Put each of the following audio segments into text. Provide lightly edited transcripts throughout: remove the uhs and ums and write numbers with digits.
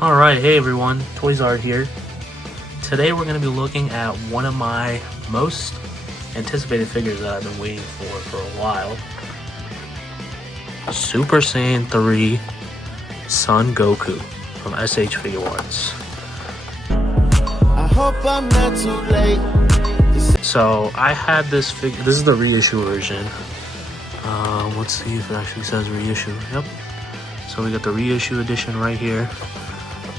Alright, hey everyone, Toyzart here. Today we're going to be looking at one of my most anticipated figures that I've been waiting for a while. Super Saiyan 3 Son Goku from SH Figuarts. I hope I'm not too late. So I had this figure, this is the reissue version. Let's see if it actually says reissue. Yep. So we got the reissue edition right here.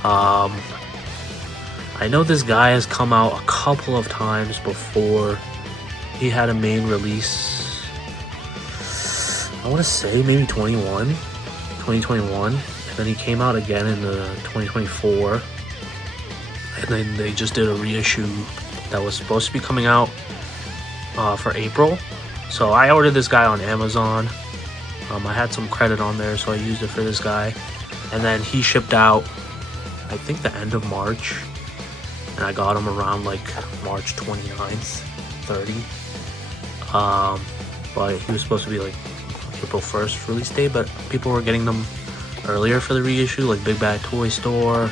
I know this guy has come out a couple of times before. He had a main release, I want to say maybe 2021, and then he came out again in the 2024, and then they just did a reissue that was supposed to be coming out for April. So I ordered this guy on Amazon. I had some credit on there, so I used it for this guy, and then he shipped out I think the end of March, and I got him around like March 29th, 30. But he was supposed to be like April 1st release date, but people were getting them earlier for the reissue, like Big Bad Toy Store.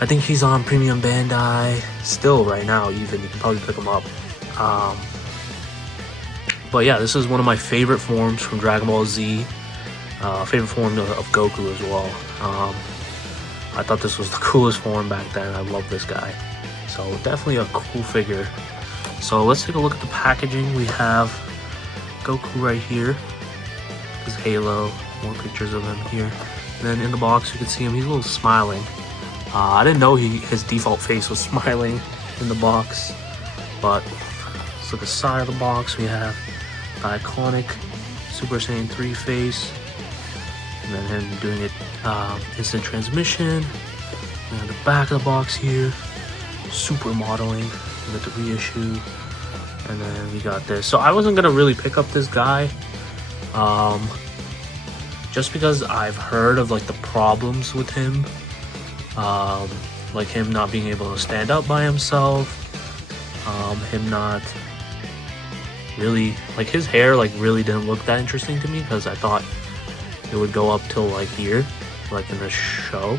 I think he's on Premium Bandai still right now, even. You can probably pick him up. But yeah, this is one of my favorite forms from Dragon Ball Z. Favorite form of Goku as well. I thought this was the coolest form back then. I love this guy. So definitely a cool figure. So let's take a look at the packaging. We have Goku right here. His halo. More pictures of him here. And then in the box you can see him. He's a little smiling. I didn't know his default face was smiling in the box. But let's look at the side of the box. We have the iconic Super Saiyan 3 face. And then him doing it instant transmission. And the back of the box here, super modeling. We got the reissue, and then we got this. So I wasn't gonna really pick up this guy, just because I've heard of like the problems with him, like him not being able to stand up by himself, him not really, like his hair like really didn't look that interesting to me, because I thought it would go up till like here, like in the show.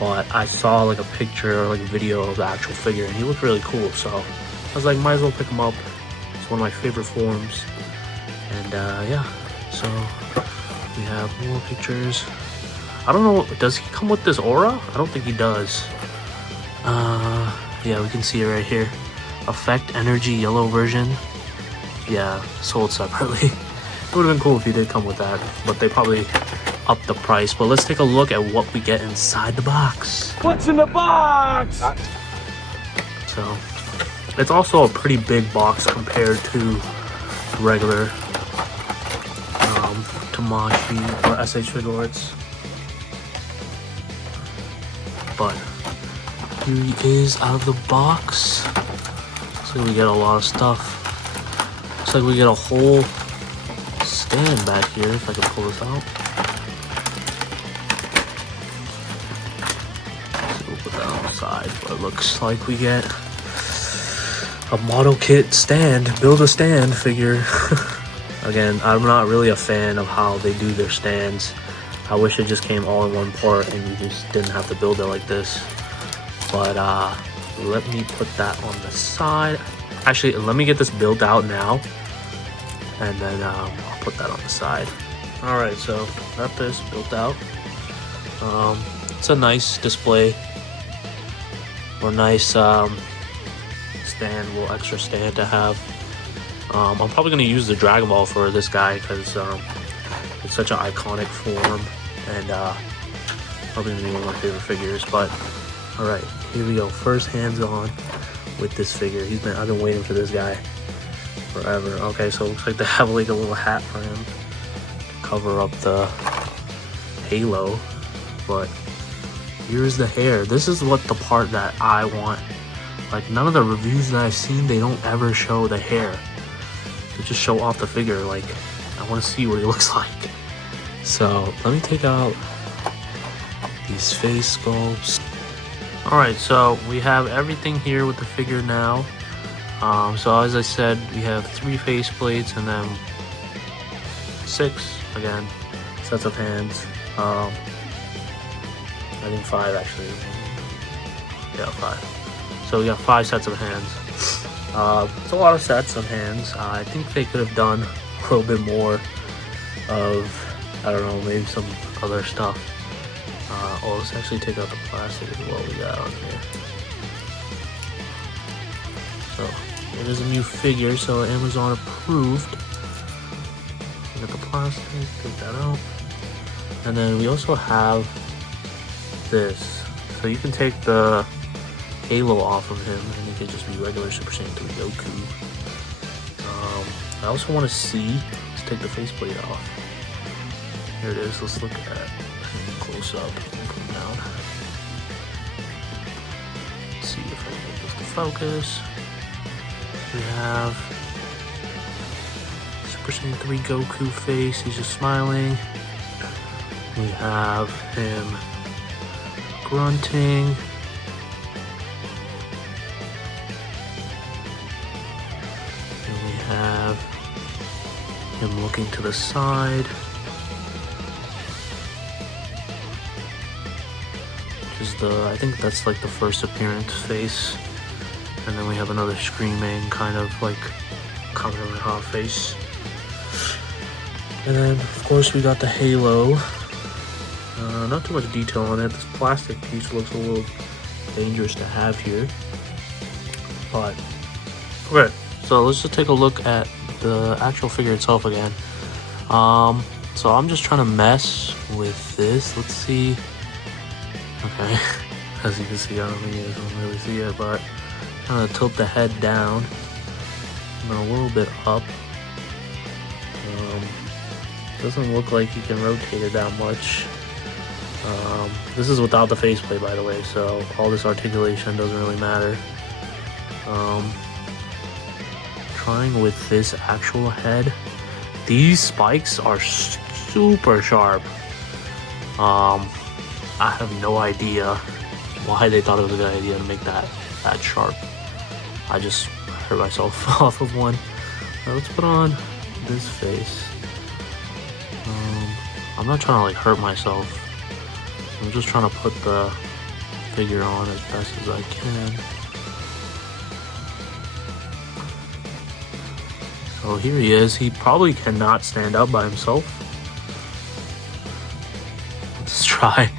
But I saw like a picture or like a video of the actual figure, and he looked really cool. So I was like, might as well pick him up. It's one of my favorite forms. And yeah, so we have more pictures. I don't know, does he come with this aura? I don't think he does. Yeah, we can see it right here. Effect Energy Yellow version. Yeah, sold separately. It would have been cool if he did come with that, but they probably upped the price. But let's take a look at what we get inside the box. What's in the box? So it's also a pretty big box compared to regular Tamashi or SH Figuarts. But here he is out of the box. Looks like we get a lot of stuff. Looks like we get a whole stand back here, if I can pull this out. So we'll put that on the side, but it looks like we get a model kit stand, build a stand figure. Again, I'm not really a fan of how they do their stands. I wish it just came all in one part and you just didn't have to build it like this. But let me put that on the side. Actually, let me get this built out now, and then I'll put that on the side. Alright, so got this built out. It's a nice display, or nice stand, little extra stand to have. I'm probably going to use the Dragon Ball for this guy, because it's such an iconic form, and probably going to be one of my favorite figures. But alright, here we go, first hands on with this figure. I've been waiting for this guy forever. Okay, so it looks like they have like a little hat for him to cover up the halo, but here's the hair. This is what the part that I want. Like, none of the reviews that I've seen, they don't ever show the hair. They just show off the figure. Like, I want to see what he looks like. So let me take out these face sculpts. Alright, so we have everything here with the figure now. So as I said, we have 3 face plates and then 6, again, sets of hands. I think 5 actually. Yeah, 5. So we got 5 sets of hands. It's a lot of sets of hands. I think they could have done a little bit more of, I don't know, maybe some other stuff. Oh, let's actually take out the plastic as well we got on here. So it is a new figure, so Amazon approved. We got the plastic, take that out. And then we also have this. So you can take the halo off of him and it could just be regular Super Saiyan 3 Goku. I also want to see, let's take the faceplate off. Here it is, let's look at him close up and put him down. Let's see if I can get this to focus. We have Super Saiyan 3 Goku face, he's just smiling. We have him grunting. And we have him looking to the side. Which is I think that's like the first appearance face. And then we have another screaming kind of like Kamehameha face. And then of course we got the halo. Not too much detail on it. This plastic piece looks a little dangerous to have here. But okay, so let's just take a look at the actual figure itself again. So I'm just trying to mess with this. Let's see. Okay, as you can see, I don't think you guys don't really see it, but I'm trying to tilt the head down and a little bit up. Doesn't look like you can rotate it that much. This is without the faceplate, by the way, so all this articulation doesn't really matter. Trying with this actual head, these spikes are super sharp. I have no idea why they thought it was a good idea to make that sharp. I just hurt myself off of one. Now let's put on this face. I'm not trying to like hurt myself. I'm just trying to put the figure on as best as I can. So here he is. He probably cannot stand up by himself. Let's try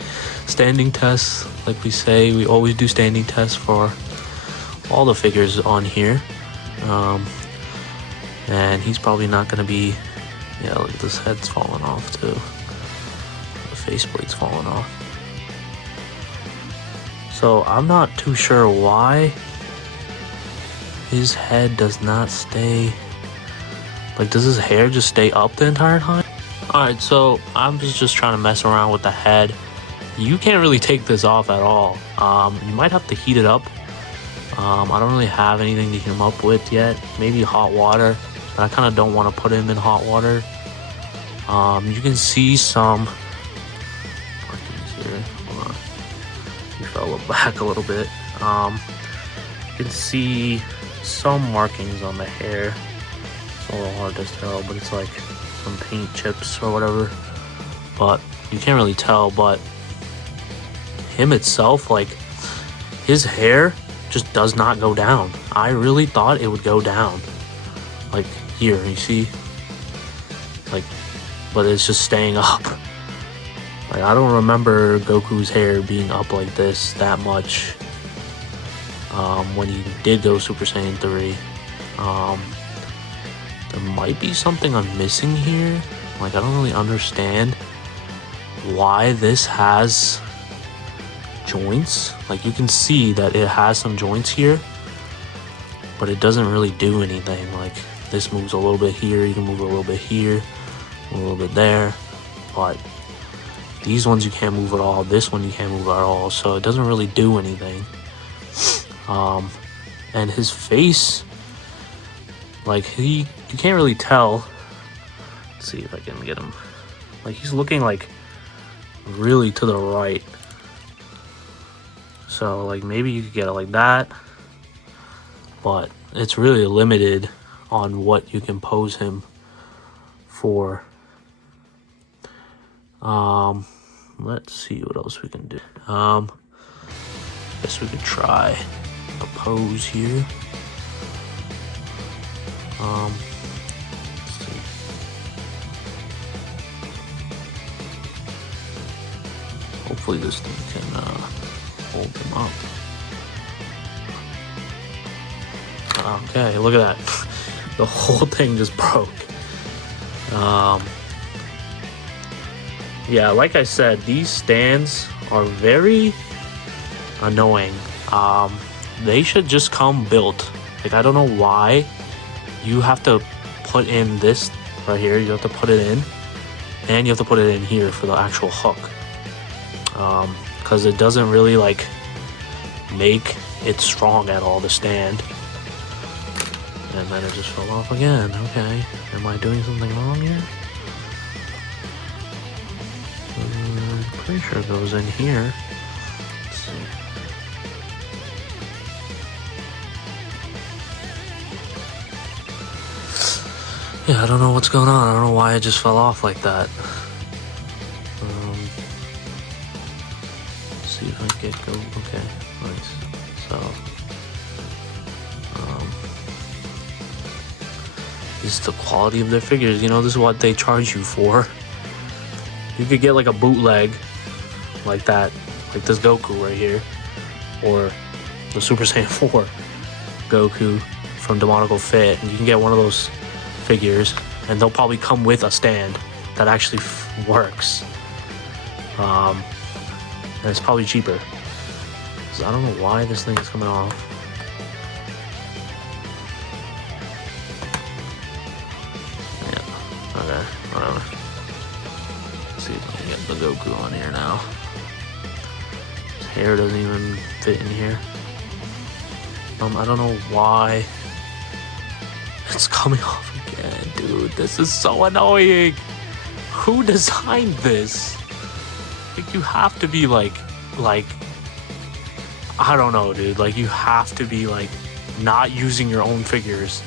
standing tests. Like we say, we always do standing tests for all the figures on here. And he's probably not going to be... Yeah, look, this head's falling off too. The faceplate's falling off. So I'm not too sure why his head does not stay, like, does his hair just stay up the entire time? Alright, so I'm just trying to mess around with the head. You can't really take this off at all. You might have to heat it up. I don't really have anything to heat him up with yet. Maybe hot water, but I kind of don't want to put him in hot water. You can see some markings here. Hold on. He fell back a little bit. You can see some markings on the hair. It's a little hard to tell, but it's like some paint chips or whatever. But you can't really tell, but him itself, like, his hair just does not go down. I really thought it would go down. Like here, you see? Like, but it's just staying up. Like, I don't remember Goku's hair being up like this that much when he did go Super Saiyan 3. There might be something I'm missing here. Like, I don't really understand why this has joints. Like, you can see that it has some joints here, but it doesn't really do anything. Like, this moves a little bit here, you can move a little bit here, a little bit there, but these ones you can't move at all. This one you can't move at all, so it doesn't really do anything. And his face, like, you can't really tell. Let's see if I can get him. Like, he's looking like really to the right. So, like, maybe you could get it like that, but it's really limited on what you can pose him for. let's see what else we can do. Guess we could try a pose here. Let's see. Hopefully this thing can hold them up. Okay, look at that. The whole thing just broke. Yeah, like I said, these stands are very annoying. They should just come built. Like, I don't know why you have to put in this right here. You have to put it in, and you have to put it in here for the actual hook. Because it doesn't really like make it strong at all, the stand. And then it just fell off again. Okay, am I doing something wrong here? I'm pretty sure it goes in here. Let's see. Yeah, I don't know what's going on. I don't know why it just fell off like that. Let's see if I can get go. Okay, nice. So, this is the quality of their figures. You know, this is what they charge you for. You could get like a bootleg like that, like this Goku right here, or the Super Saiyan 4 Goku from Demonical Fit, and you can get one of those figures, and they'll probably come with a stand that actually works. And it's probably cheaper. So I don't know why this thing is coming off. Yeah, okay, whatever. Let's see if I can get the Goku on here now. His hair doesn't even fit in here. I don't know why it's coming off again, dude. This is so annoying. Who designed this? Like, you have to be like, I don't know, dude. Like, you have to be like not using your own figures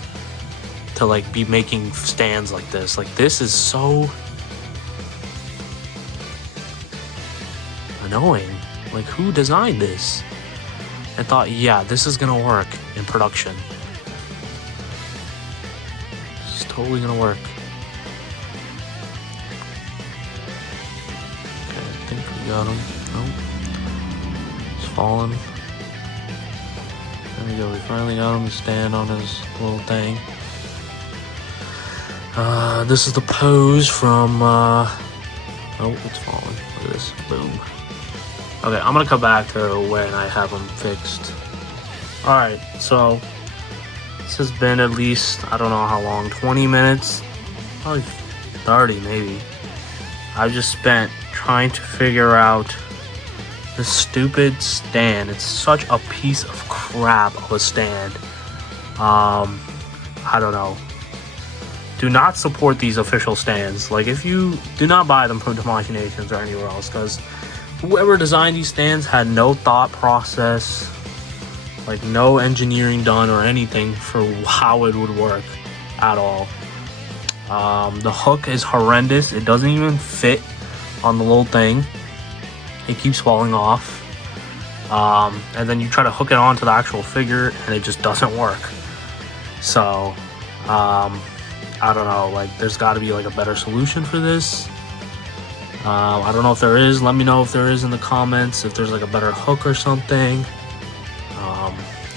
to like be making stands like this. Like, this is so annoying. Like, who designed this and thought, yeah, this is gonna work in production? This is totally gonna work. Okay, I think we got him. Nope. He's falling. There we go. We finally got him to stand on his little thing. This is the pose from, oh, it's falling. Look at this. Boom. Okay, I'm gonna come back to when I have them fixed. Alright, so this has been at least, I don't know how long, 20 minutes? Probably 30 maybe. I've just spent trying to figure out this stupid stand. It's such a piece of crap of a stand. I don't know. Do not support these official stands. Like, if you do not buy them from Demonications or anywhere else, because whoever designed these stands had no thought process, like no engineering done or anything for how it would work at all. The hook is horrendous. It doesn't even fit on the little thing. It keeps falling off. And then you try to hook it onto the actual figure and it just doesn't work. So, I don't know, like, there's got to be like a better solution for this. I don't know if there is. Let me know if there is in the comments, if there's like a better hook or something.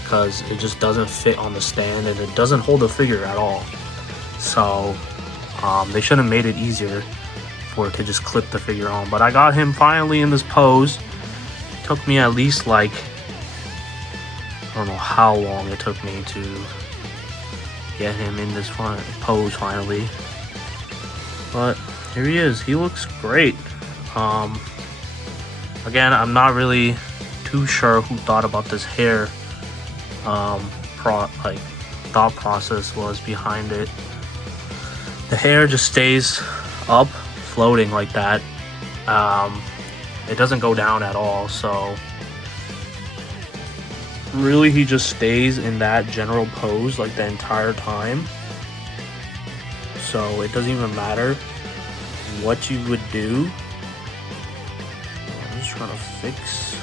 Because it just doesn't fit on the stand and it doesn't hold the figure at all. So they should have made it easier for it to just clip the figure on. But I got him finally in this pose. It took me at least like, I don't know how long it took me to get him in this pose finally. But here he is. He looks great. Again, I'm not really too sure who thought about this hair thought process was behind it. The hair just stays up, floating like that. It doesn't go down at all, so really he just stays in that general pose like the entire time. So it doesn't even matter what you would do just trying to fix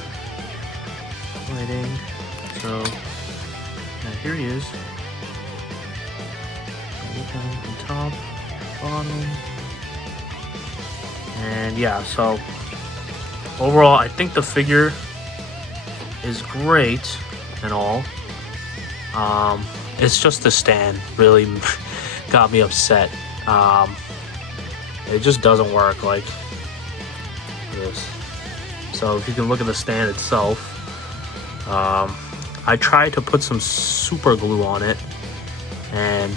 lighting. So now here he is. Look down from top, bottom, and yeah. So overall, I think the figure is great and all. It's just the stand really got me upset. It just doesn't work like this. So if you can look at the stand itself, I tried to put some super glue on it and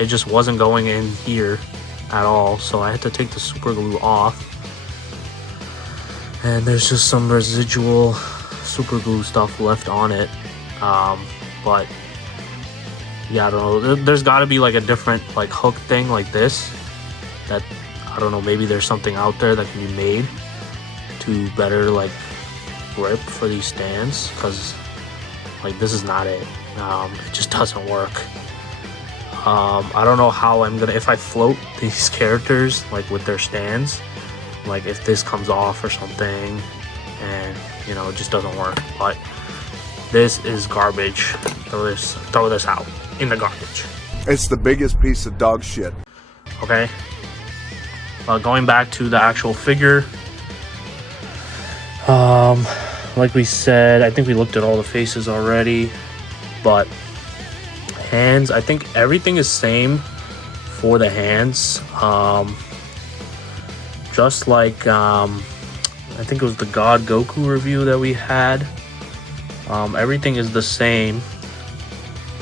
it just wasn't going in here at all, so I had to take the super glue off, and there's just some residual super glue stuff left on it. But yeah, I don't know, there's got to be like a different like hook thing like this that, I don't know, maybe there's something out there that can be made to better like grip for these stands, because like this is not it. It just doesn't work. I don't know how I'm gonna, if I float these characters like with their stands, like if this comes off or something, and you know, it just doesn't work. But this is garbage. Throw this out in the garbage. It's the biggest piece of dog shit. Okay. Going back to the actual figure, like we said, I think we looked at all the faces already, but hands, I think everything is same for the hands. Just like I think it was the God Goku review that we had. Everything is the same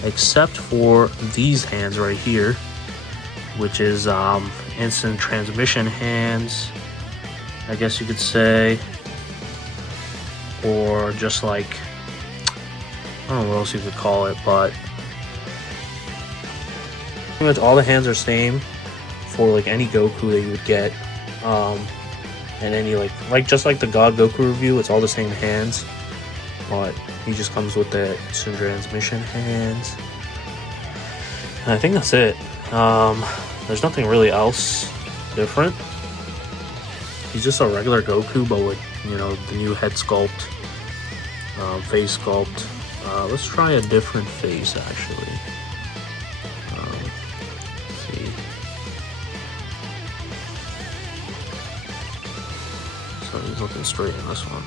except for these hands right here, which is instant transmission hands, I guess you could say, or just like, I don't know what else you could call it, but pretty much all the hands are same for like any Goku that you would get, and any like just like the God Goku review, it's all the same hands, but he just comes with the instant transmission hands, and I think that's it. There's nothing really else different. He's just a regular Goku, but with, you know, the new head sculpt, face sculpt. Let's try a different face actually. Let's see. So he's looking straight in this one.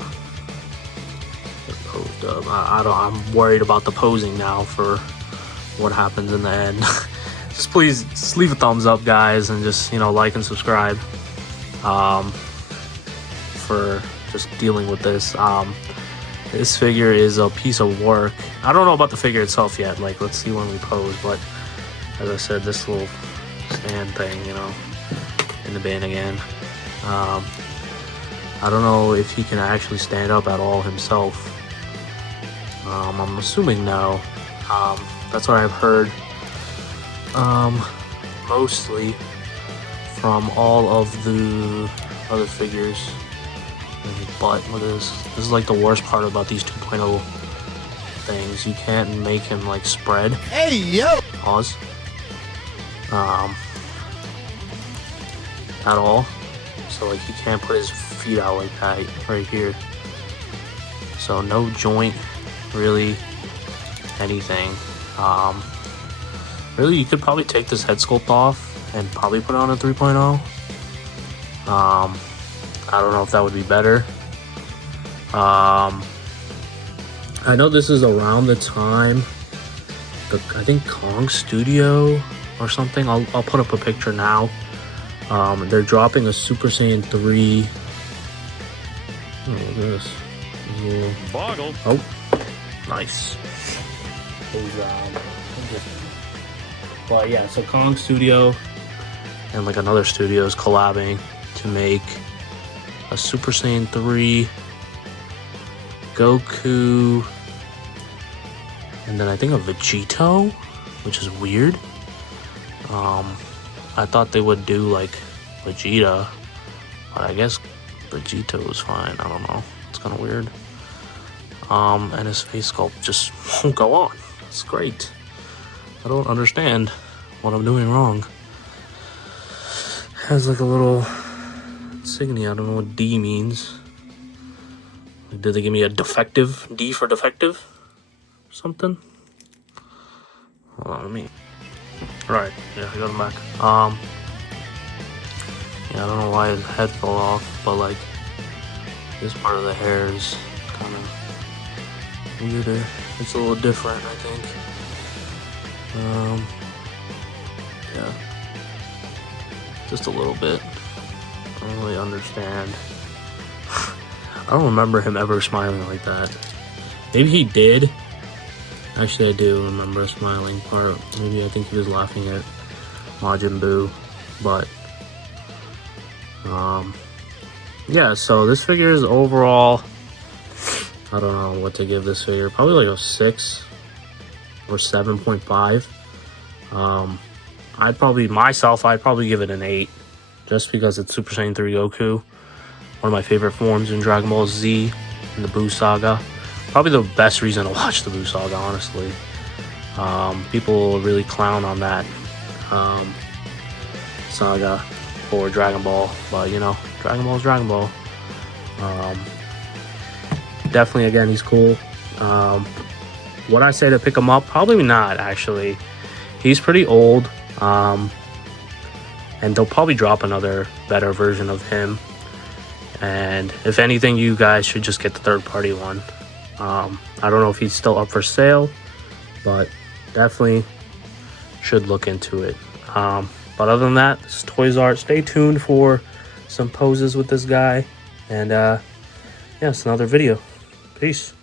Get posed up. I'm worried about the posing now for what happens in the end. Just please just leave a thumbs up, guys, and just, you know, like and subscribe for just dealing with this. This figure is a piece of work. I don't know about the figure itself yet. Like, let's see when we pose. But as I said, this little stand thing, you know, in the bin again. I don't know if he can actually stand up at all himself. I'm assuming no. That's what I've heard. Mostly from all of the other figures. But look at this. This is like the worst part about these 2.0 things. You can't make him like spread. Hey, yo! Pause. At all. So like he can't put his feet out like that right here. So no joint, really, anything. Really, you could probably take this head sculpt off and probably put it on a 3.0. I don't know if that would be better. I know this is around the time, I think Kong Studio or something. I'll put up a picture now. They're dropping a Super Saiyan 3. Oh, look at this. Boggle. Oh, nice. But yeah, so Kong Studio and like another studio is collabing to make a Super Saiyan 3 Goku, and then I think a Vegito, which is weird. I thought they would do like Vegeta, but I guess Vegito is fine. I don't know, it's kind of weird. And his face sculpt just won't go on. It's great. I don't understand what I'm doing wrong. Has like a little insignia. I don't know what D means. Did they give me a defective? D for defective? Something? Hold on, let me... Alright, yeah, I got him back. Yeah, I don't know why his head fell off, but like, this part of the hair is kind of weirder. It's a little different, I think. Yeah. Just a little bit. I don't really understand. I don't remember him ever smiling like that. Maybe he did. Actually, I do remember smiling. Or maybe I think he was laughing at Majin Buu. But, yeah, so this figure is overall, I don't know what to give this figure. Probably like a 6 or 7.5. I'd probably give it an 8. Just because it's Super Saiyan 3 Goku. One of my favorite forms in Dragon Ball Z and the Buu Saga. Probably the best reason to watch the Buu Saga, honestly. People really clown on that saga for Dragon Ball. But, you know, Dragon Ball is Dragon Ball. Definitely, again, he's cool. Would I say to pick him up? Probably not, actually. He's pretty old. And they'll probably drop another better version of him. And if anything, you guys should just get the third-party one. I don't know if he's still up for sale, but definitely should look into it. But other than that, this is Toyzart. Stay tuned for some poses with this guy. And, yeah, it's another video. Peace.